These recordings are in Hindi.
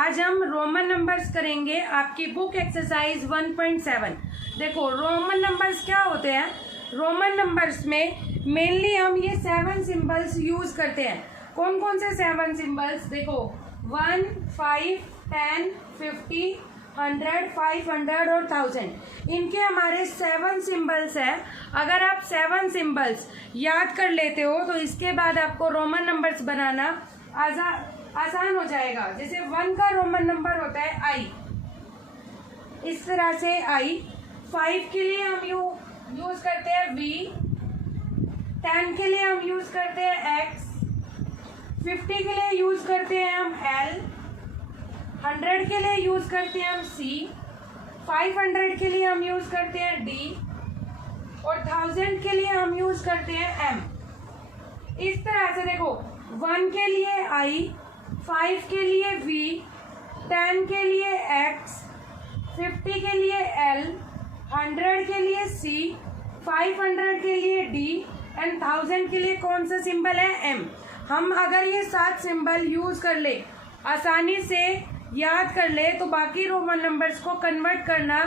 आज हम रोमन नंबर्स करेंगे आपकी बुक एक्सरसाइज 1.7। देखो रोमन नंबर्स क्या होते हैं। रोमन नंबर्स में मेनली हम ये 7 सिंबल्स यूज करते हैं। कौन कौन से 7 सिंबल्स? देखो 1, 5, 10, 50, 100, 500 और 1000। इनके हमारे 7 सिंबल्स हैं। अगर आप 7 सिंबल्स याद कर लेते हो तो इसके बाद आपको रोमन नंबर्स बनाना आसान हो जाएगा। जैसे 1 का रोमन नंबर होता है आई, इस तरह से आई। 5 के लिए हम यूज करते हैं वी, 10 के लिए हम यूज करते हैं एक्स, 50 के लिए यूज करते हैं हम एल, 100 के लिए यूज करते हैं हम सी, 500 के लिए हम यूज करते हैं डी और 1000 के लिए हम यूज करते हैं एम। इस तरह से देखो 1 के लिए आई, 5 के लिए वी, 10 के लिए एक्स, 50 के लिए एल, 100 के लिए सी, 500 के लिए डी एंड 1000 के लिए कौन सा सिंबल है? एम। हम अगर ये 7 सिंबल यूज कर ले, आसानी से याद कर ले, तो बाकी रोमन नंबर्स को कन्वर्ट करना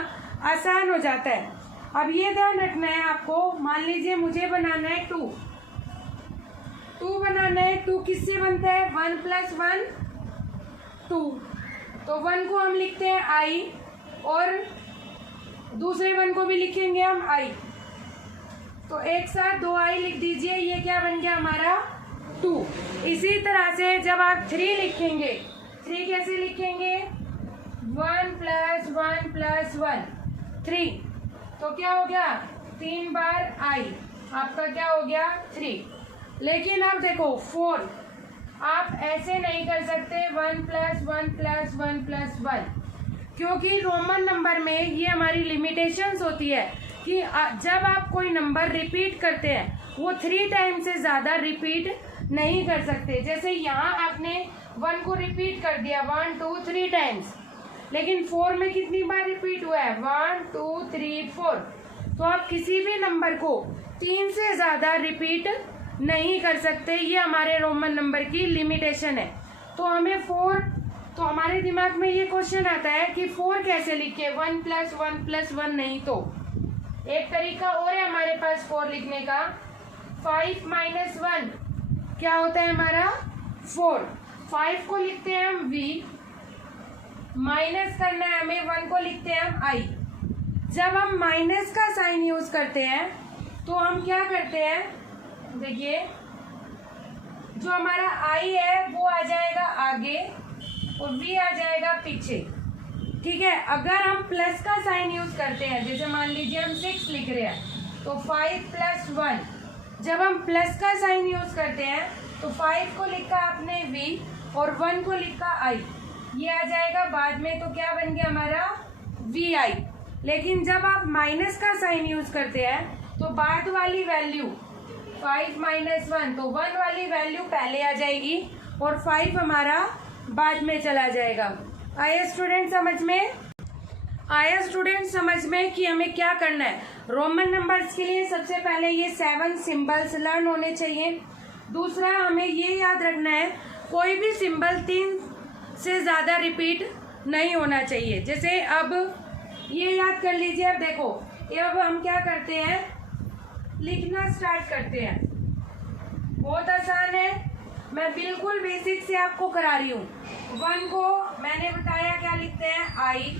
आसान हो जाता है। अब ये ध्यान रखना है आपको। मान लीजिए मुझे बनाना है 2 बनाना है। 2 किससे बनता है? 1 + 1 2। तो 1 को हम लिखते हैं आई और दूसरे 1 को भी लिखेंगे हम आई। तो एक साथ 2 आई लिख दीजिए। ये क्या बन गया हमारा? 2। इसी तरह से जब आप 3 लिखेंगे, 3 कैसे लिखेंगे? 1 + 1 + 1 3। तो क्या हो गया? 3 बार आई, आपका क्या हो गया? 3। लेकिन अब देखो 4, आप ऐसे नहीं कर सकते 1 + 1 + 1 + 1, क्योंकि रोमन नंबर में ये हमारी लिमिटेशंस होती है कि जब आप कोई नंबर रिपीट करते हैं वो 3 टाइम से ज़्यादा रिपीट नहीं कर सकते। जैसे यहाँ आपने 1 को रिपीट कर दिया 1 2 3 टाइम्स, लेकिन 4 में कितनी बार रिपीट हुआ है? 1 2 3 4। तो आप किसी भी नंबर को 3 से ज़्यादा रिपीट नहीं कर सकते। ये हमारे रोमन नंबर की लिमिटेशन है। तो हमें 4, तो हमारे दिमाग में ये क्वेश्चन आता है कि 4 कैसे लिखे? 1 + 1 + 1 नहीं। तो एक तरीका और है हमारे पास 4 लिखने का। 5 - 1 क्या होता है हमारा? 4। 5 को लिखते हैं हम वी, माइनस करना है हमें, 1 को लिखते हैं हम आई। जब हम माइनस का साइन यूज करते हैं तो हम क्या करते हैं? देखिए जो हमारा आई है वो आ जाएगा आगे और वी आ जाएगा पीछे। ठीक है। अगर हम प्लस का साइन यूज करते हैं, जैसे मान लीजिए हम 6 लिख रहे हैं, तो 5 + 1। जब हम प्लस का साइन यूज करते हैं तो 5 को लिखा आपने वी और 1 को लिखा आई, ये आ जाएगा बाद में। तो क्या बन गया हमारा? वी आई। लेकिन जब आप माइनस का साइन यूज करते हैं तो बाद वाली वैल्यू 5 - 1, तो 1 वाली वैल्यू पहले आ जाएगी और 5 हमारा बाद में चला जाएगा। आया स्टूडेंट समझ में? आया स्टूडेंट समझ में कि हमें क्या करना है? रोमन नंबर्स के लिए सबसे पहले ये 7 सिंबल्स लर्न होने चाहिए। दूसरा हमें ये याद रखना है कोई भी सिंबल 3 से ज़्यादा रिपीट नहीं होना चाहिए। जैसे अब ये याद कर लीजिए। अब देखो अब हम क्या करते हैं? लिखना स्टार्ट करते हैं। बहुत आसान है, मैं बिल्कुल बेसिक से आपको करा रही हूँ। 1 को मैंने बताया क्या लिखते हैं? आई।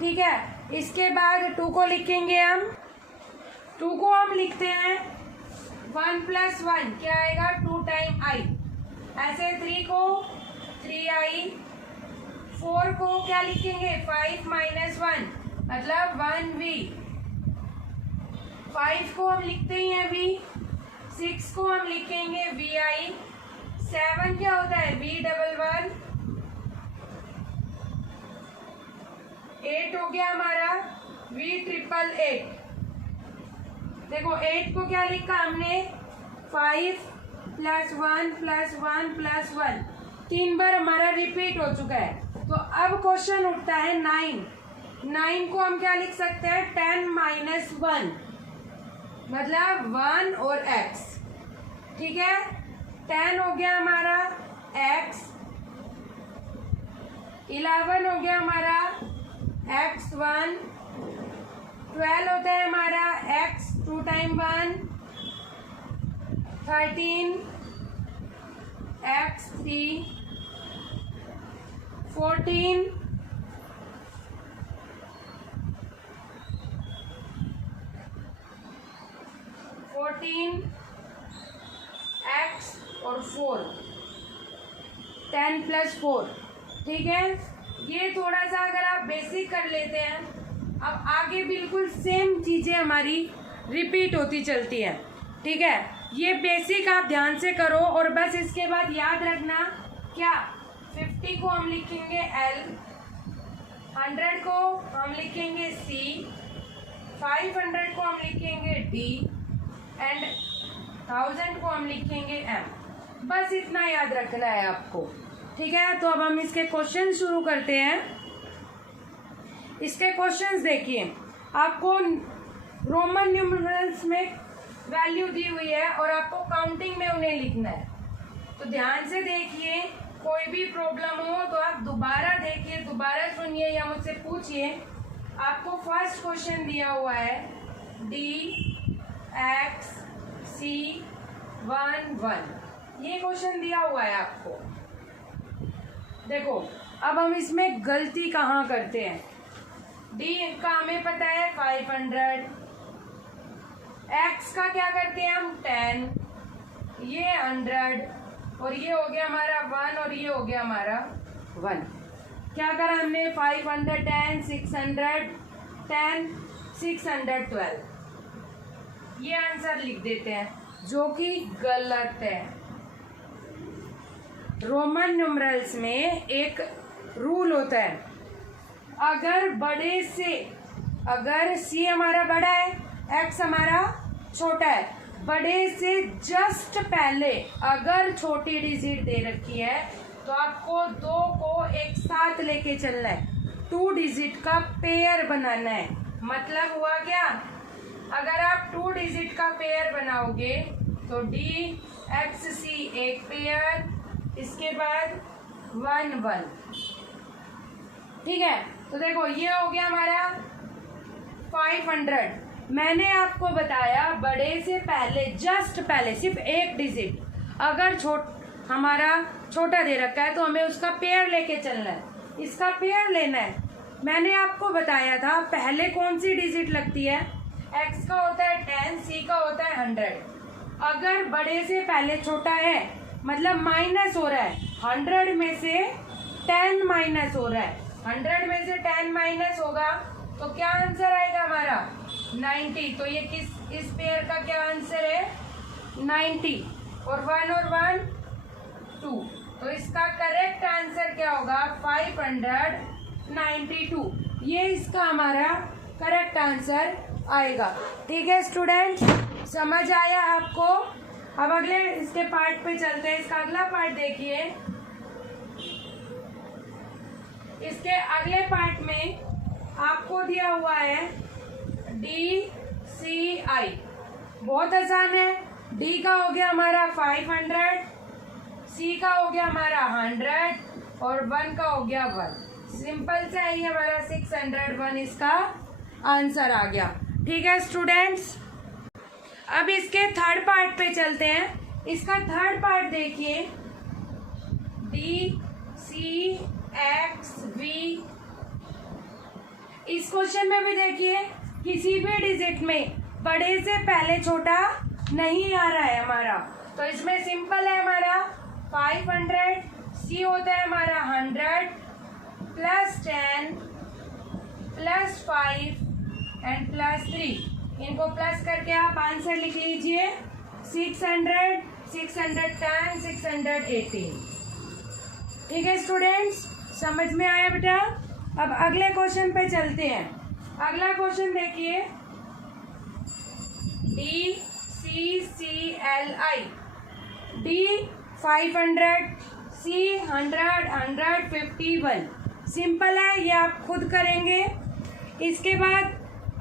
ठीक है। इसके बाद 2 को लिखेंगे हम। 2 को हम लिखते हैं 1 + 1 क्या आएगा? 2 टाइम आई। ऐसे 3 को 3 आई। 4 को क्या लिखेंगे? 5 - 1 मतलब 1 वी। 5 को हम लिखते ही हैं वी। 6 को हम लिखेंगे वी आई। 7 क्या होता है? We double 1। 8 हो गया हमारा वी ट्रिपल 8। देखो 8 को क्या लिखा हमने? 5 + 1 + 1 + 1। 3 बार हमारा रिपीट हो चुका है। तो अब क्वेश्चन उठता है 9। 9 को हम क्या लिख सकते हैं? 10 - 1 मतलब 1 और x। ठीक है। 10 हो गया हमारा x, 11 हो गया हमारा x1, 12 होता है हमारा x 2 टाइम 1, 13 x3, 14 x और 4, 10 + 4। ठीक है, ये थोड़ा सा अगर आप बेसिक कर लेते हैं, अब आगे बिल्कुल सेम चीजें हमारी रिपीट होती चलती हैं। ठीक है, ये बेसिक आप ध्यान से करो और बस इसके बाद याद रखना क्या, 50 को हम लिखेंगे L, 100 को हम लिखेंगे C, 500 को हम लिखेंगे D एंड 1000 को हम लिखेंगे M। बस इतना याद रखना है आपको। ठीक है, तो अब हम इसके क्वेश्चन शुरू करते हैं। इसके क्वेश्चंस देखिए, आपको रोमन न्यूमरल्स में वैल्यू दी हुई है और आपको काउंटिंग में उन्हें लिखना है। तो ध्यान से देखिए, कोई भी प्रॉब्लम हो तो आप दोबारा देखिए, दोबारा सुनिए या मुझसे पूछिए। आपको फर्स्ट क्वेश्चन दिया हुआ है DXC11, ये क्वेश्चन दिया हुआ है आपको। देखो, अब हम इसमें गलती कहाँ करते हैं। डी का हमें पता है 500, एक्स का क्या करते हैं हम 10, ये 100 और ये हो गया हमारा 1 और ये हो गया हमारा 1। क्या करा हमने, 510, 610, 612, ये आंसर लिख देते हैं, जो कि गलत है। रोमन न्यूमरल्स में एक रूल होता है, अगर बड़े से, अगर सी हमारा बड़ा है, एक्स हमारा छोटा है, बड़े से जस्ट पहले अगर छोटी डिजिट दे रखी है तो आपको दो को एक साथ लेके चलना है, 2 डिजिट का पेयर बनाना है। मतलब हुआ क्या, अगर आप 2 डिजिट का पेयर बनाओगे तो DXC एक पेयर, इसके बाद 1 1। ठीक है, तो देखो ये हो गया हमारा 500। मैंने आपको बताया बड़े से पहले, जस्ट पहले सिर्फ एक डिजिट अगर हमारा छोटा दे रखा है तो हमें उसका पेयर लेके चलना है, इसका पेयर लेना है। मैंने आपको बताया था पहले कौन सी डिजिट लगती है, x का होता है 10, c का होता है 100। अगर बड़े से पहले छोटा है मतलब माइनस हो रहा है, 100 में से 10 माइनस हो रहा है, 100 में से 10 माइनस होगा तो क्या आंसर आएगा हमारा 90। तो ये इस पेयर का क्या आंसर है 90, और 1 और 1 2, तो इसका करेक्ट आंसर क्या होगा 592। ये इसका हमारा करेक्ट आंसर आएगा। ठीक है स्टूडेंट, समझ आया आपको। अब अगले इसके पार्ट पे चलते हैं। इसका अगला पार्ट देखिए, इसके अगले पार्ट में आपको दिया हुआ है DCI, बहुत आसान है। D का हो गया हमारा 500, C का हो गया हमारा 100 और 1 का हो गया 1। सिंपल सा ही हमारा 601 इसका आंसर आ गया। ठीक है स्टूडेंट्स, अब इसके थर्ड पार्ट पे चलते हैं। इसका थर्ड पार्ट देखिए, DCXV। इस क्वेश्चन में भी देखिए, किसी भी डिजिट में बड़े से पहले छोटा नहीं आ रहा है हमारा, तो इसमें सिंपल है हमारा 500, C होता है हमारा 100 प्लस 10 प्लस 5 एंड प्लस 3। इनको प्लस करके आप आंसर लिख लीजिए 600, 610, 618। ठीक है स्टूडेंट्स, समझ में आया बेटा। अब अगले क्वेश्चन पे चलते हैं। अगला क्वेश्चन देखिए, DCCLI। D 500, C 100, 151। सिंपल है, ये आप खुद करेंगे। इसके बाद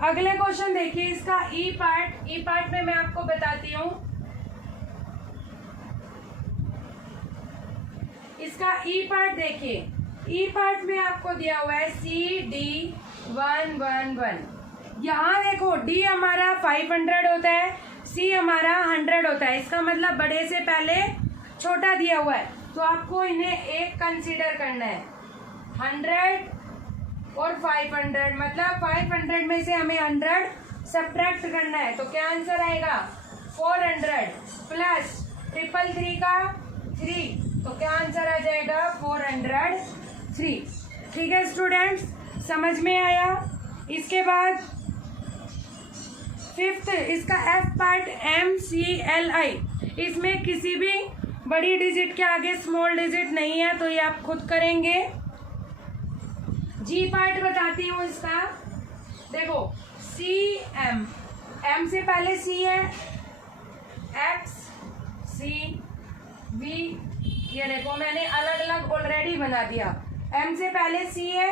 अगले क्वेश्चन देखिए, इसका ई पार्ट में मैं आपको बताती हूँ। इसका ई पार्ट देखिए, ई पार्ट में आपको दिया हुआ है CD111। यहाँ देखो डी हमारा 500 होता है, सी हमारा 100 होता है। इसका मतलब बड़े से पहले छोटा दिया हुआ है, तो आपको इन्हें एक कंसीडर करना है। 100 और 500, मतलब 500 में से हमें 100 सब्ट्रैक्ट करना है। तो क्या आंसर आएगा? 400 प्लस 333 का 3, तो क्या आंसर आ जाएगा? 403। ठीक है स्टूडेंट्स, समझ में आया? इसके बाद फिफ्थ, इसका एफ पार्ट MCLI, इसमें किसी भी बड़ी डिजिट के आगे स्मॉल डिजिट नहीं है, तो ये आप खुद करेंगे। जी पार्ट बताती हूँ इसका। देखो CM, M से पहले C है, X C V, ये देखो मैंने अलग अलग ऑलरेडी बना दिया। M से पहले C है,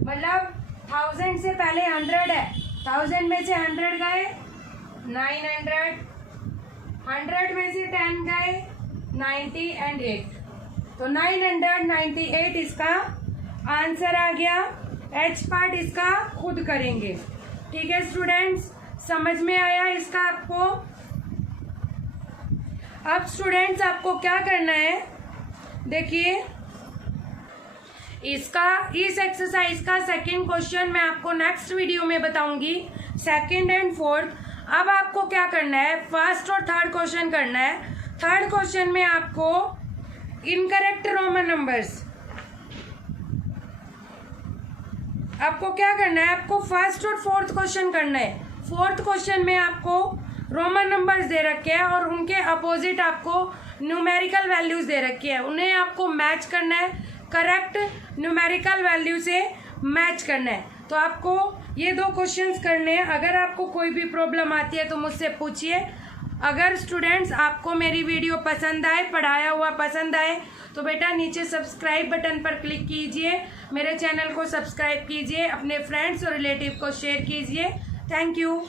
मतलब 1000 से पहले 100 है, 1000 में से 100 गए 900, 100 में से 10 गए 90 एंड 8, तो 998 इसका आंसर आ गया। H पार्ट इसका खुद करेंगे। ठीक है स्टूडेंट्स, समझ में आया इसका आपको? अब स्टूडेंट्स आपको क्या करना है, देखिए इसका, इस एक्सरसाइज का सेकंड क्वेश्चन मैं आपको नेक्स्ट वीडियो में बताऊंगी, सेकंड एंड फोर्थ। अब आपको क्या करना है, फर्स्ट और थर्ड क्वेश्चन करना है। थर्ड क्वेश्चन में आपको इनकरेक्ट रोमन नंबर्स, आपको क्या करना है, आपको फर्स्ट और फोर्थ क्वेश्चन करना है। फोर्थ क्वेश्चन में आपको रोमन नंबर्स दे रखे हैं और उनके अपोजिट आपको न्यूमेरिकल वैल्यूज दे रखी है, उन्हें आपको मैच करना है, करेक्ट न्यूमेरिकल वैल्यू से मैच करना है। तो आपको ये 2 क्वेश्चंस करने हैं। अगर आपको कोई भी प्रॉब्लम आती है तो मुझसे पूछिए। अगर स्टूडेंट्स आपको मेरी वीडियो पसंद आए, पढ़ाया हुआ पसंद आए, तो बेटा नीचे सब्सक्राइब बटन पर क्लिक कीजिए, मेरे चैनल को सब्सक्राइब कीजिए, अपने फ्रेंड्स और रिलेटिव को शेयर कीजिए। Thank you.